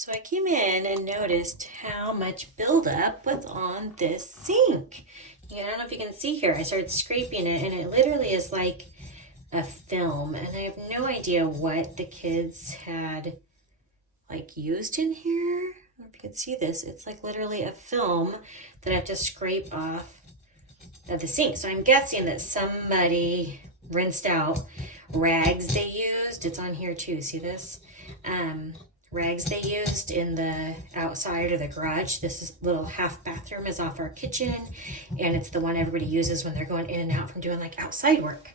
So I came in and noticed how much buildup was on this sink. I don't know if you can see here. I started scraping it and it literally is like a film, and I have no idea what the kids had like used in here. I don't know if you can see this. It's like literally a film that I have to scrape off of the sink. So I'm guessing that somebody rinsed out rags they used. It's on here too. See this? Rags they used in the outside of the garage. This little half bathroom is off our kitchen, and it's the one everybody uses when they're going in and out from doing like outside work.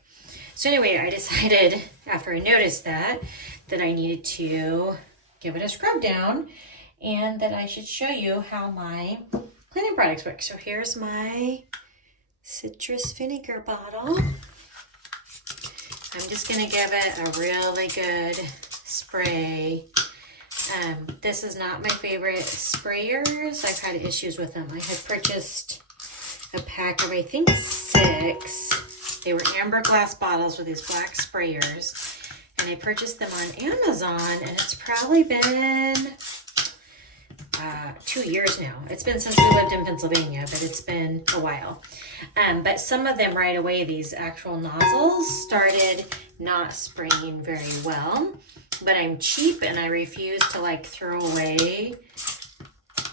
So anyway, I decided after I noticed that I needed to give it a scrub down and that I should show you how my cleaning products work. So here's my citrus vinegar bottle. I'm just gonna give it a really good spray. This is not my favorite sprayers. I've had issues with them. I had purchased a pack of, I think, 6. They were amber glass bottles with these black sprayers. And I purchased them on Amazon, and it's probably been 2 years now. It's been since we lived in Pennsylvania, but it's been a while. But some of them right away, these actual nozzles started not spraying very well. But I'm cheap and I refuse to like throw away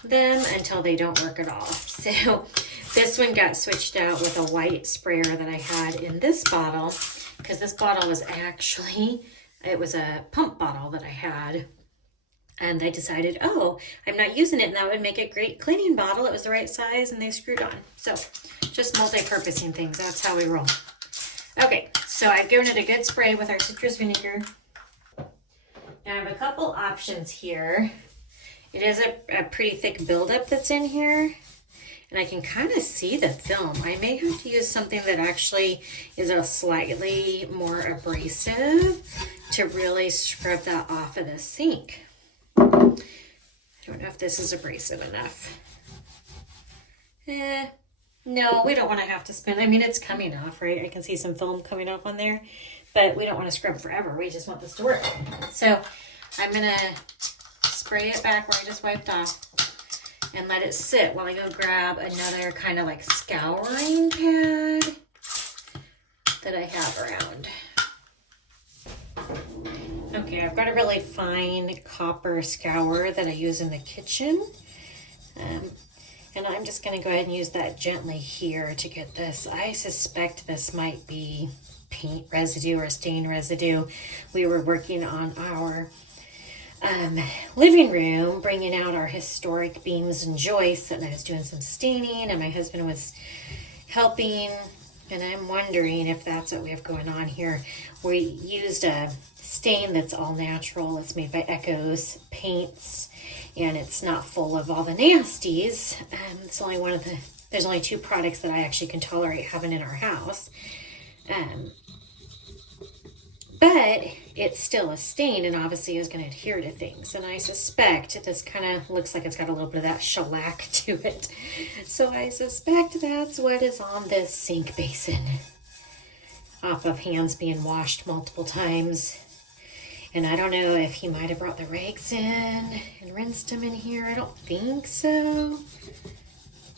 them until they don't work at all. So this one got switched out with a white sprayer that I had in this bottle, because this bottle was actually, it was a pump bottle that I had. And I decided, oh, I'm not using it, and that would make a great cleaning bottle. It was the right size and they screwed on. So just multi-purposing things. That's how we roll. Okay, so I've given it a good spray with our citrus vinegar. Now I have a couple options here. It is a pretty thick buildup that's in here, and I can kind of see the film. I may have to use something that actually is a slightly more abrasive to really scrub that off of the sink. I don't know if this is abrasive enough. No, we don't want to have to spend, I mean, it's coming off, right? I can see some film coming off on there, but we don't want to scrub forever. We just want this to work. So I'm going to spray it back where I just wiped off and let it sit while I go grab another kind of like scouring pad that I have around. Okay, I've got a really fine copper scour that I use in the kitchen. And I'm just going to go ahead and use that gently here to get this. I suspect this might be paint residue or stain residue. We were working on our living room, bringing out our historic beams and joists, and I was doing some staining, and my husband was helping, and I'm wondering if that's what we have going on here. We used a stain that's all natural. It's made by Echo's Paints, and it's not full of all the nasties. It's only there's only 2 products that I actually can tolerate having in our house. But it's still a stain, and obviously is going to adhere to things. And I suspect this kind of looks like it's got a little bit of that shellac to it. So I suspect that's what is on this sink basin, off of hands being washed multiple times. And I don't know if he might have brought the rags in and rinsed them in here. I don't think so,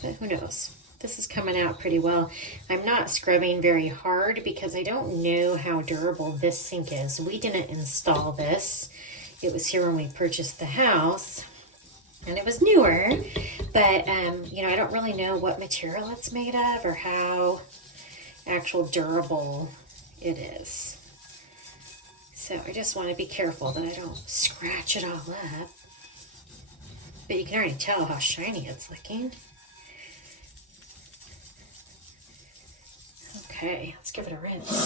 but who knows? This is coming out pretty well. I'm not scrubbing very hard because I don't know how durable this sink is. We didn't install this. It was here when we purchased the house, and it was newer, but I don't really know what material it's made of or how actual durable it is. So I just want to be careful that I don't scratch it all up. But you can already tell how shiny it's looking. Okay, let's give it a rinse.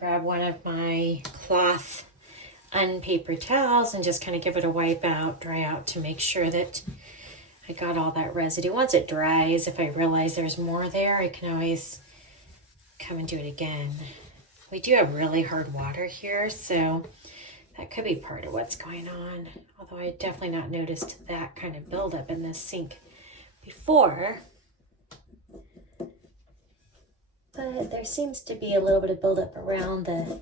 Grab one of my cloth unpaper towels and just kind of give it a wipe out, dry out to make sure that I got all that residue. Once it dries, if I realize there's more there, I can always come and do it again. We do have really hard water here, so that could be part of what's going on. Although I definitely not noticed that kind of buildup in this sink before. But there seems to be a little bit of buildup around the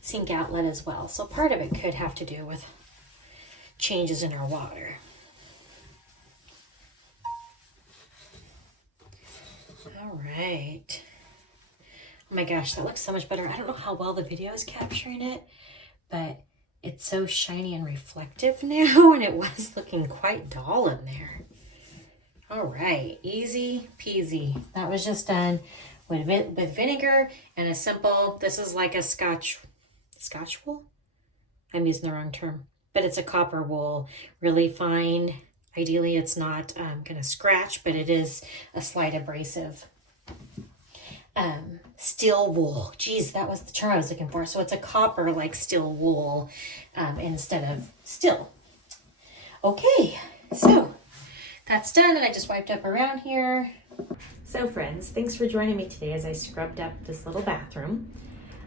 sink outlet as well. So part of it could have to do with changes in our water. All right. Oh my gosh, that looks so much better. I don't know how well the video is capturing it, but it's so shiny and reflective now, and it was looking quite dull in there. All right, easy peasy. That was just done with vinegar and a simple, this is like a scotch wool? I'm using the wrong term, but it's a copper wool, really fine. Ideally, it's not gonna scratch, but it is a slight abrasive. Steel wool. Geez, that was the term I was looking for. So it's a copper like steel wool instead of steel. Okay, so that's done, and I just wiped up around here. So friends, thanks for joining me today as I scrubbed up this little bathroom.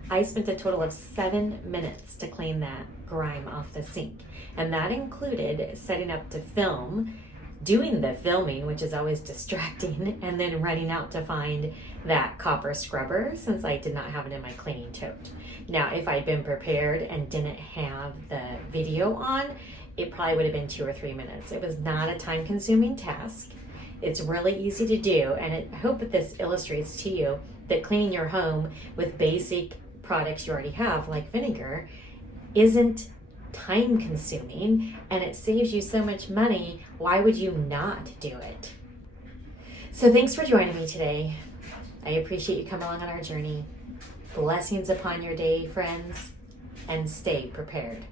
I spent a total of 7 minutes to clean that grime off the sink, and that included setting up to film, doing the filming, which is always distracting, and then running out to find that copper scrubber since I did not have it in my cleaning tote. Now, if I'd been prepared and didn't have the video on, it probably would have been 2 or 3 minutes. It was not a time-consuming task. It's really easy to do, and I hope that this illustrates to you that cleaning your home with basic products you already have, like vinegar, isn't time-consuming, and it saves you so much money. Why would you not do it? So thanks for joining me today. I appreciate you coming along on our journey. Blessings upon your day, friends, and stay prepared.